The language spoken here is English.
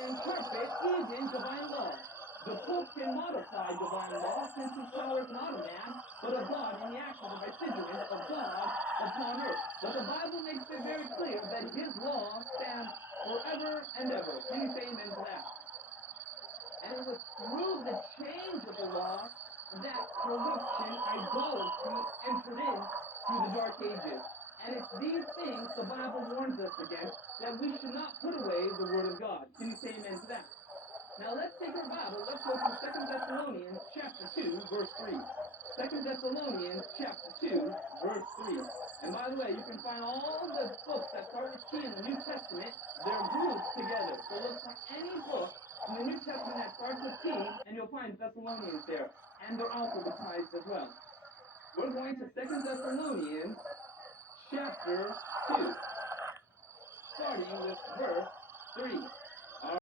interpret even divine law. The Pope can modify divine law since his power is not of man, but of God in the action of residuance of God upon earth. But the Bible makes it very clear that his law stands forever and ever. Can you say amen to that? And it was through the change of the law that corruption, idolatry, entered in through the Dark Ages. And it's these things the Bible warns us against, that we should not put away the Word of God. Can you say amen to that? Now let's take our Bible, let's go to 2 Thessalonians chapter 2, verse 3. 2 Thessalonians chapter 2, verse 3. And by the way, you can find all the books that start with T in the New Testament, they're grouped together. So look for any book in the New Testament that starts with T, and you'll find Thessalonians there. And they're also baptized as well. We're going to 2 Thessalonians chapter 2, starting with verse 3.